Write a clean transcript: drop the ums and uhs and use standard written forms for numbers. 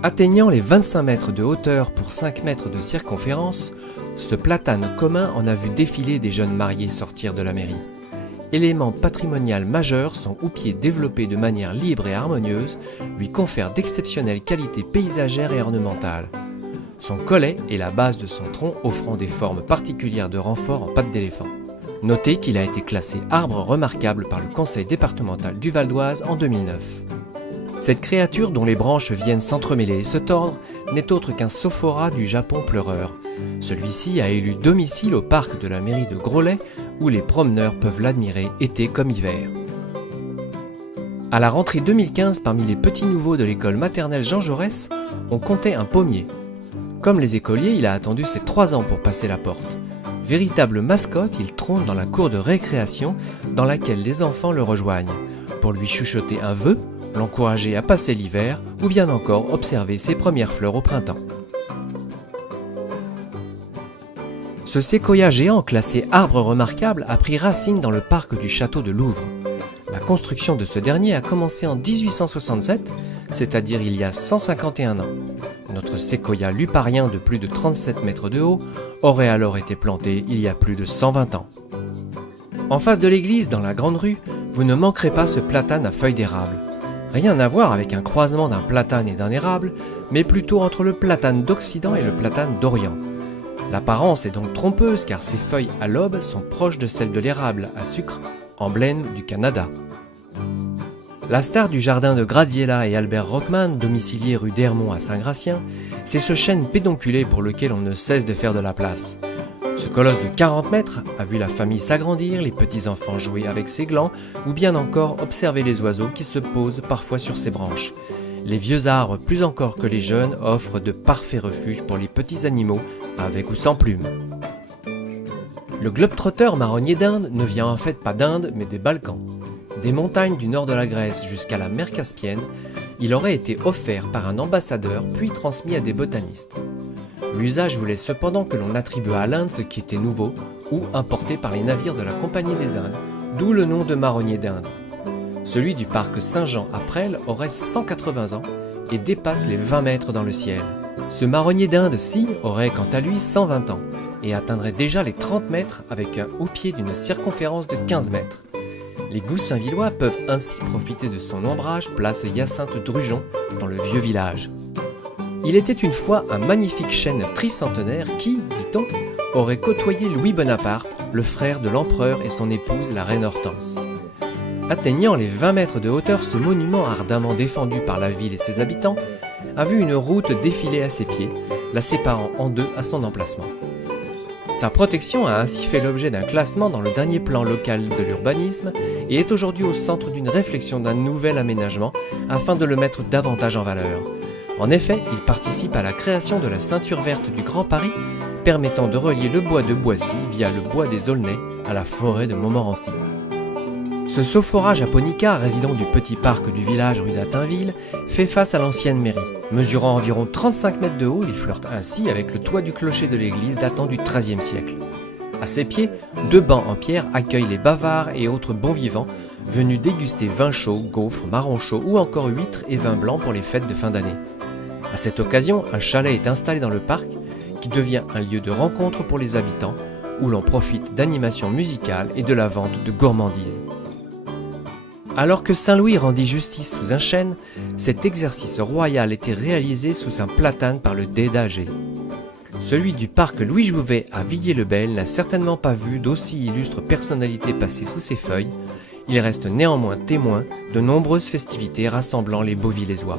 Atteignant les 25 mètres de hauteur pour 5 mètres de circonférence, ce platane commun en a vu défiler des jeunes mariés sortir de la mairie. Élément patrimonial majeur, son houppier développé de manière libre et harmonieuse lui confère d'exceptionnelles qualités paysagères et ornementales. Son collet est la base de son tronc offrant des formes particulières de renfort en pattes d'éléphant. Notez qu'il a été classé arbre remarquable par le conseil départemental du Val d'Oise en 2009. Cette créature dont les branches viennent s'entremêler et se tordre n'est autre qu'un sophora du Japon pleureur. Celui-ci a élu domicile au parc de la mairie de Groslay où les promeneurs peuvent l'admirer été comme hiver. À la rentrée 2015, parmi les petits nouveaux de l'école maternelle Jean Jaurès, on comptait un pommier. Comme les écoliers, il a attendu ses 3 ans pour passer la porte. Véritable mascotte, il trône dans la cour de récréation dans laquelle les enfants le rejoignent, pour lui chuchoter un vœu, l'encourager à passer l'hiver ou bien encore observer ses premières fleurs au printemps. Ce séquoia géant classé arbre remarquable a pris racine dans le parc du château de Louvres. La construction de ce dernier a commencé en 1867, c'est-à-dire il y a 151 ans. Notre séquoia luparien de plus de 37 mètres de haut aurait alors été planté il y a plus de 120 ans. En face de l'église, dans la grande rue, vous ne manquerez pas ce platane à feuilles d'érable. Rien à voir avec un croisement d'un platane et d'un érable, mais plutôt entre le platane d'Occident et le platane d'Orient. L'apparence est donc trompeuse car ses feuilles à lobe sont proches de celles de l'érable à sucre, emblème du Canada. La star du jardin de Graziella et Albert Rockman, domicilié rue d'Ermont à Saint-Gratien, c'est ce chêne pédonculé pour lequel on ne cesse de faire de la place. Ce colosse de 40 mètres a vu la famille s'agrandir, les petits-enfants jouer avec ses glands ou bien encore observer les oiseaux qui se posent parfois sur ses branches. Les vieux arbres, plus encore que les jeunes, offrent de parfaits refuges pour les petits animaux, avec ou sans plumes. Le globe-trotteur marronnier d'Inde ne vient en fait pas d'Inde, mais des Balkans. Des montagnes du nord de la Grèce jusqu'à la mer Caspienne, il aurait été offert par un ambassadeur puis transmis à des botanistes. L'usage voulait cependant que l'on attribuât à l'Inde ce qui était nouveau ou importé par les navires de la Compagnie des Indes, d'où le nom de marronnier d'Inde. Celui du parc Saint-Jean à Presles aurait 180 ans et dépasse les 20 mètres dans le ciel. Ce marronnier d'Inde-ci aurait quant à lui 120 ans et atteindrait déjà les 30 mètres avec un houppier d'une circonférence de 15 mètres. Les Goussainvillois peuvent ainsi profiter de son ombrage place Hyacinthe Drujon dans le vieux village. Il était une fois un magnifique chêne tricentenaire qui, dit-on, aurait côtoyé Louis Bonaparte, le frère de l'empereur et son épouse la reine Hortense. Atteignant les 20 mètres de hauteur, ce monument ardemment défendu par la ville et ses habitants a vu une route défiler à ses pieds, la séparant en deux à son emplacement. Sa protection a ainsi fait l'objet d'un classement dans le dernier plan local de l'urbanisme et est aujourd'hui au centre d'une réflexion d'un nouvel aménagement afin de le mettre davantage en valeur. En effet, il participe à la création de la ceinture verte du Grand Paris, permettant de relier le bois de Boissy via le bois des Aulnais à la forêt de Montmorency. Ce Sophora japonica, résident du petit parc du village rue d'Attainville, fait face à l'ancienne mairie. Mesurant environ 35 mètres de haut, il flirte ainsi avec le toit du clocher de l'église datant du XIIIe siècle. À ses pieds, 2 bancs en pierre accueillent les bavards et autres bons vivants venus déguster vin chaud, gaufres, marrons chauds ou encore huîtres et vins blancs pour les fêtes de fin d'année. À cette occasion, un chalet est installé dans le parc qui devient un lieu de rencontre pour les habitants où l'on profite d'animations musicales et de la vente de gourmandises. Alors que Saint-Louis rendit justice sous un chêne, cet exercice royal était réalisé sous un platane par le dé d'Agé. Celui du parc Louis Jouvet à Villiers-le-Bel n'a certainement pas vu d'aussi illustres personnalités passer sous ses feuilles. Il reste néanmoins témoin de nombreuses festivités rassemblant les Beauvillésois.